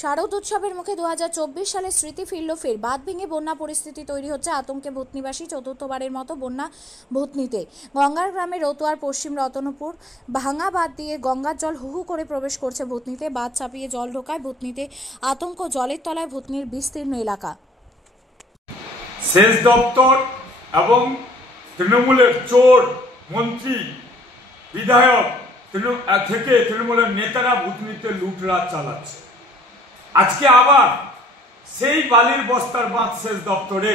শারদ উৎসবের মুখে 2024 সালে স্মৃতি ফিরল ফের। বাঁধ ভেঙে বন্যা পরিস্থিতি তৈরি হচ্ছে, আতঙ্কে ভূতনিবাসী। চতুর্থবারের মতো বন্যা ভূতনিতে। গঙ্গার গ্রামে রতুয়ার পশ্চিম রতনপুর ভাঙা বাঁধ দিয়ে গঙ্গার জল হুহু করে প্রবেশ করছে ভূতনিতে। বাঁধ চাপিয়ে জল ঢোকায় ভূতনিতে আতঙ্ক। জলের তলায় ভূতনির বিস্তীর্ণ এলাকা। সেচ দপ্তর এবং তৃণমূলের চোর মন্ত্রী বিধায়ক থেকে তৃণমূলের নেতারা ভূতনিতে লুটরাজ চালাচ্ছে। আজকে আবার সেই বালির বস্তার বাঁধ সেচ দপ্তরে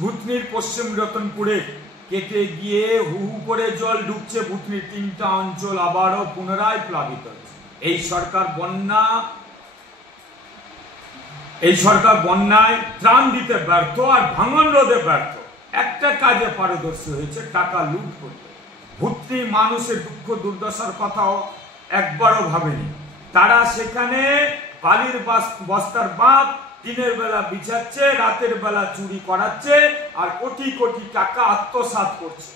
ভূতনির পশ্চিম রতনপুরে কেটে গিয়ে হু হু করে জল ঢুকছে। ভূতনির 3টা অঞ্চল আবারও পুনরায় প্লাবিত হচ্ছে। এই সরকার বন্যায় ত্রাণ দিতে ব্যর্থ আর ভাঙন রোধে ব্যর্থ। একটা কাজে পারদর্শী হয়েছে, টাকা লুট করতে। ভূতনি মানুষের দুঃখ দুর্দশার কথাও একবারও ভাবেনি। তারা সেখানে বালির বস্তার বাঁধ দিনের বেলা বিছাচ্ছে, রাতের বেলা চুরি করাচ্ছে আর কোটি কোটি টাকা আত্মসাৎ করছে।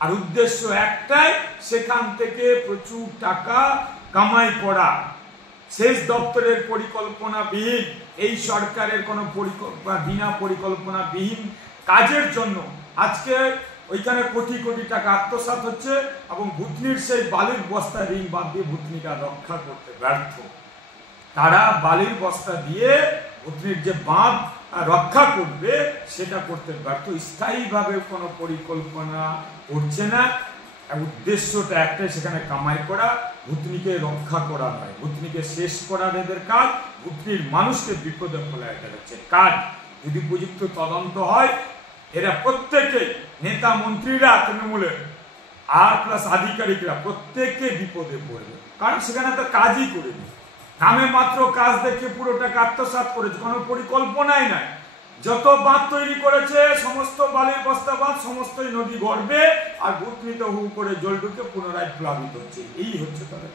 আর উদ্দেশ্য একটাই, সেখান থেকে প্রচুর টাকা কামাই করা। সেচ দপ্তরের পরিকল্পনাবিহীন, এই সরকারের কোনো বিনা পরিকল্পনাবিহীন কাজের জন্য আজকে ওইখানে কোটি কোটি টাকা আত্মসাৎ হচ্ছে এবং ভূতনির সেই বালির বস্তা রিং বাদ দিয়ে ভূতনিটা রক্ষা করতে ব্যর্থ। তারা বালির বস্তা দিয়ে ভূতনির যে বাঁধ রক্ষা করবে সেটা করতে ব্যর্থ। স্থায়ীভাবে কোনো পরিকল্পনা করছে না। উদ্দেশ্যটা একটাই, সেখানে কামাই করা, ভূতনিকে রক্ষা করা নয়। ভূতনিকে শেষ করার এদের কাজ, ভূতনির মানুষকে বিপদে ফেলায় যাচ্ছে কাজ। যদি উপযুক্ত তদন্ত হয়, এরা প্রত্যেকে নেতা মন্ত্রীরা তৃণমূলের আর প্লাস আধিকারিকরা প্রত্যেকে বিপদে পড়বে। কারণ সেখানে তো কাজই করেনি, নামে মাত্র কাজ দেখে পুরোটাকে আত্মসাৎ করেছে, কোনো পরিকল্পনাই নাই। যত বাঁধ তৈরি করেছে সমস্ত বালির বস্তা বাঁধ সমস্তই নদী গর্বে, আর ভূতনিতে হু করে জল ঢুকে পুনরায় প্লাবিত হচ্ছে। এই হচ্ছে তাদের